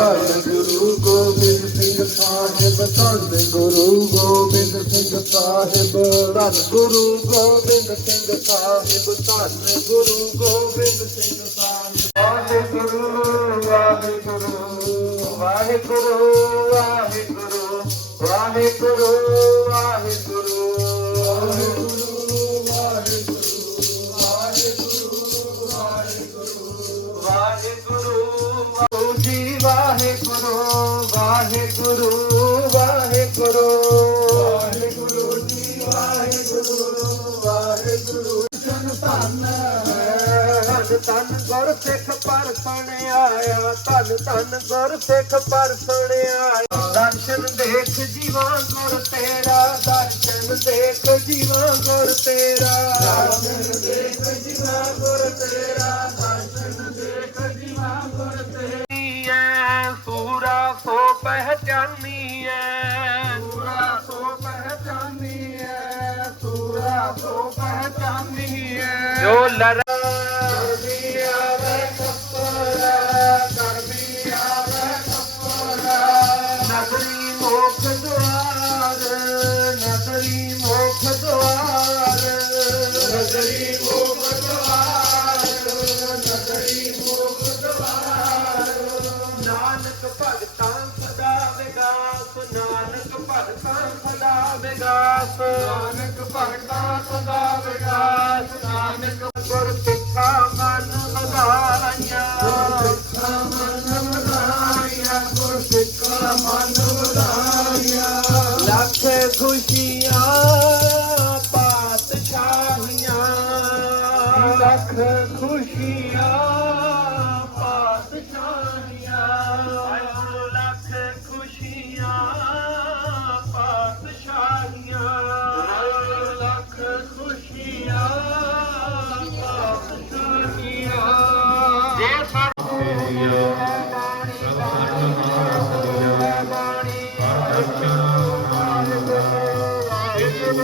ਧੰਨ ਗੁਰੂ ਗੋਬਿੰਦ ਸਿੰਘ ਸਾਹਿਬ, ਧੰਨ ਗੁਰੂ ਗੋਬਿੰਦ ਸਿੰਘ ਸਾਹਿਬ। ਧੰਨ ਗੁਰੂ ਗੋਬਿੰਦ ਸਿੰਘ ਸਾਹਿਬ, ਧੰਨ ਗੁਰੂ ਗੋਬਿੰਦ ਸਿੰਘ ਸਾਹਿਬ। ਵਾਹਿਗੁਰੂ ਵਾਹਿਗੁਰੂ ਵਾਹਿਗੁਰੂ ਵਾਹਿਗੁਰੂ ਵਾਹਿਗੁਰੂ। ਵਾਹਿਗੁਰੂ ਵਾਹਿਗੁਰੂ। ਵਾਹਿਗੁਰੂ ਜੀ, ਵਾਹਿਗੁਰੂ ਵਾਹਿਗੁਰੂ। ਜਨ ਧੰਨ ਧੰਨ ਧੰਨ ਗੁਰ ਸਿੱਖ ਪਰਸਣ ਆਇਆ। ਧੰਨ ਧੰਨ ਗੁਰ ਸਿੱਖ ਪਰਸਣ ਆਇਆ। ਦਰਸ਼ਨ ਦੇਖ ਜੀਵਾਂ ਗੁਰ ਤੇਰਾ, ਦਰਸ਼ਨ ਦੇਖ ਜੀਵਾਂ ਗੁਰ ਤੇਰਾ। ਦਰਸ਼ਨ ਦੇਖ ਜੀਵਾ ਗੁਰ ਤੇਰਾ, ਦਰਸ਼ਨ ਦੇਖ ਜੀਵਾ ਗੁਰ ਤੇਰਾ। ਜੋ ਲੜ ਨਜ਼ਰੀ ਮੋਖ ਦਵਾਰ ਨਜ਼ਰੀ ਮੋਖ ਭਗਤਾਂ ਸਦਾ ਵਿਗਾਸ ਨਾਨਕ ਭਗਤਾਂ ਸਦਾ ਵਿਗਾਸ ਨਾਨਕ ਗੁਰ ਸਿੱਖਾ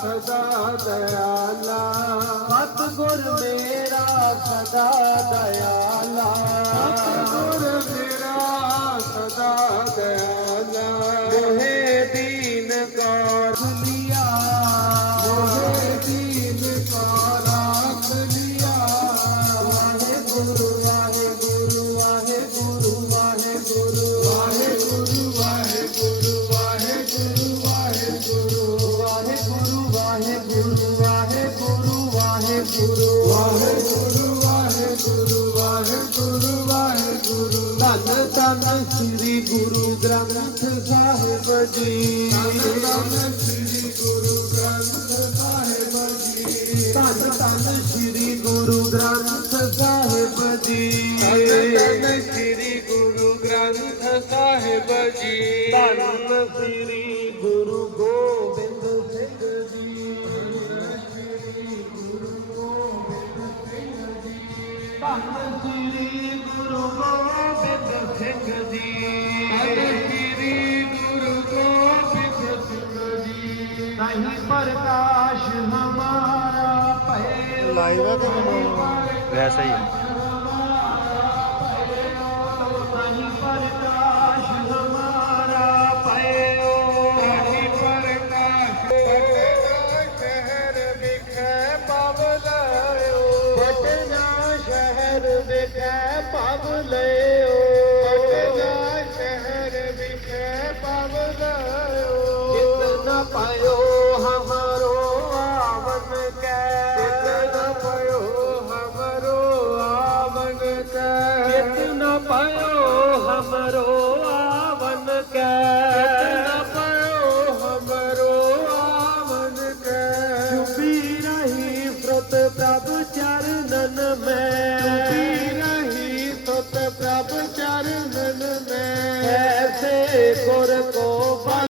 ਸਦਾ ਦਇਆਲਾ। ਸਤਿਗੁਰ ਮੇਰਾ ਸਦਾ ਦਇਆਲਾ। ਵਾਹਿਗੁਰੂ ਵਾਹਿਗੁਰੂ ਧੰਨ ਧੰਨ ਸ੍ਰੀ ਗੁਰੂ ਗ੍ਰੰਥ ਸਾਹਿਬ ਜੀ। ਧੰਨ ਧੰਨ ਸ੍ਰੀ ਗੁਰੂ ਗ੍ਰੰਥ ਸਾਹਿਬ ਜੀ। ਧੰਨ ਧੰਨ ਸ੍ਰੀ ਗੁਰੂ ਗ੍ਰੰਥ ਸਾਹਿਬ ਜੀ। ਧੰਨ ਸ੍ਰੀ ਗੁਰੂ ਗ੍ਰੰਥ ਸਾਹਿਬ ਜੀ ਧੰਨ ਸ੍ਰੀ ਲਾਈਵ ਹੈ ਕਿ ਵੈਸਾ ਹੀ ਹੈ। ਸ਼ਹਿਰ ਵਿਖੇ ਪਵ ਲਿਓ। ਪਟਨਾ ਸ਼ਹਿਰ ਵਿਖੇ ਪਵ ਲਿਓ ਜਿਤਨਾ ਪਾਇਓ ਹਮਾਰੋ ਮਨ ਮੈਂ ਐਸੇ ਗੁਰ ਕੋ